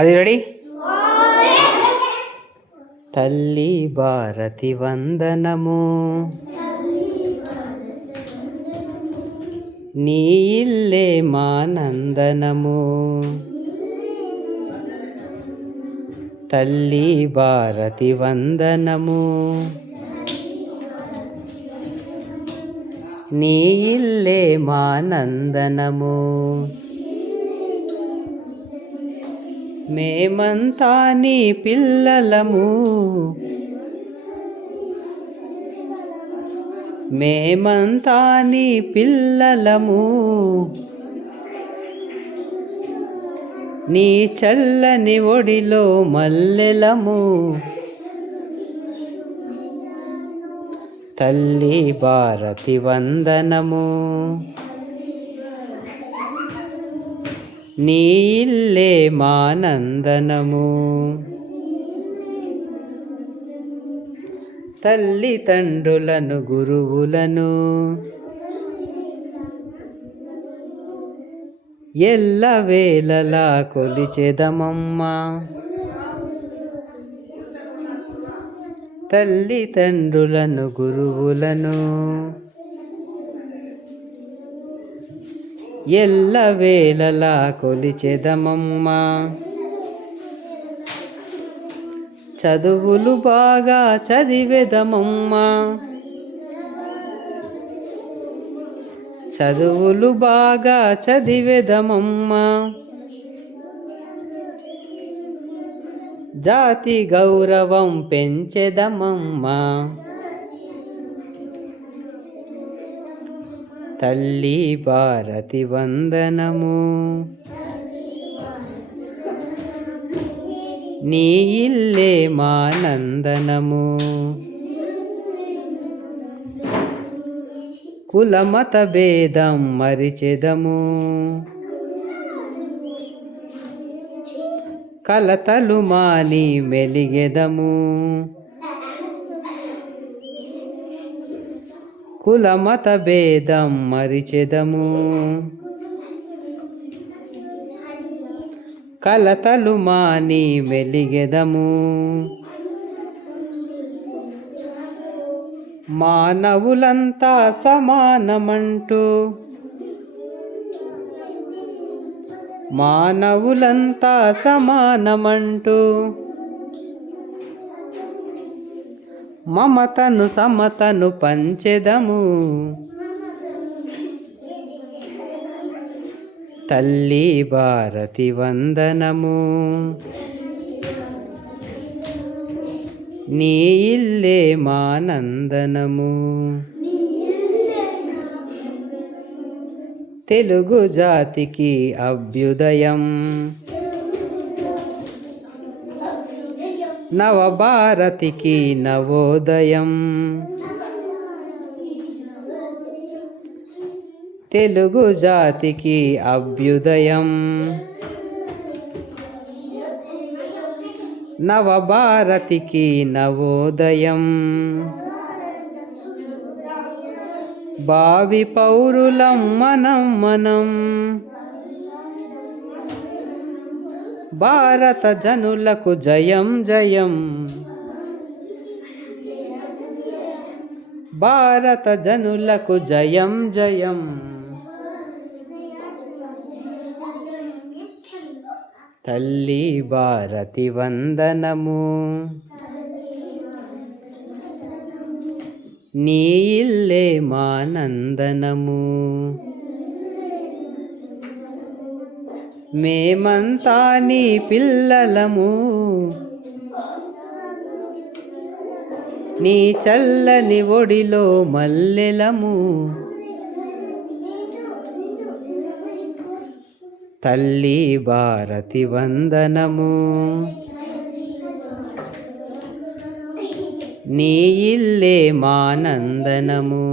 అది రెడీ. తల్లి భారతి వందనము, నీ ఇల్లే మా నందనము. తల్లి భారతి వందనము, నీ ఇల్లే మా నందనము. మేమంతా నీ పిల్లలము, మేమంతా నీ పిల్లలము. నీ చల్లని ఒడిలో మల్లెలము. తల్లి భారతి వందనము, నీ ఇల్లే మా నందనము. తల్లిదండ్రులను గురువులను ఎల్లవేళలా కొలిచెదమమ్మా. తల్లిదండ్రులను గురువులను ఎల్లవేళలా కొలిచెదమమ్మా. చదువులు బాగా చదివెదమమ్మా, చదువులు బాగా చదివెదమమ్మా. జాతి గౌరవం పెంచెదమమ్మా. తల్లి భారతి వందనము, నీ ఇల్లే మా నందనము. కులమత భేదం మరిచెదము, కలతలు మాని మెలిగెదము. కులమత భేదం మరిచెదము, కలతలు మాని మెలిగెదము. మానవులంతా సమానమంటూ, మానవులంతా సమానమంటూ మమతను సమతను పంచెదము. తల్లి భారతి వందనము, నీ ఇల్లే మా నందనము. తెలుగు జాతికి అభ్యుదయం, నవభారతికి నవోదయం. తెలుగు జాతికి అభ్యుదయం, నవభారతికి నవోదయం. భావి పౌరులం మనం మనం, భారత జనులకు జయం జయం. భారత జనులకు జయం జయం. తల్లి భారతి వందనము, నీ ఇల్లే మా నందనము. మేమంతా నీ పిల్లలము, నీ చల్లని ఒడిలో మల్లెలము. తల్లి భారతి వందనము, నీ ఇల్లే మా నందనము.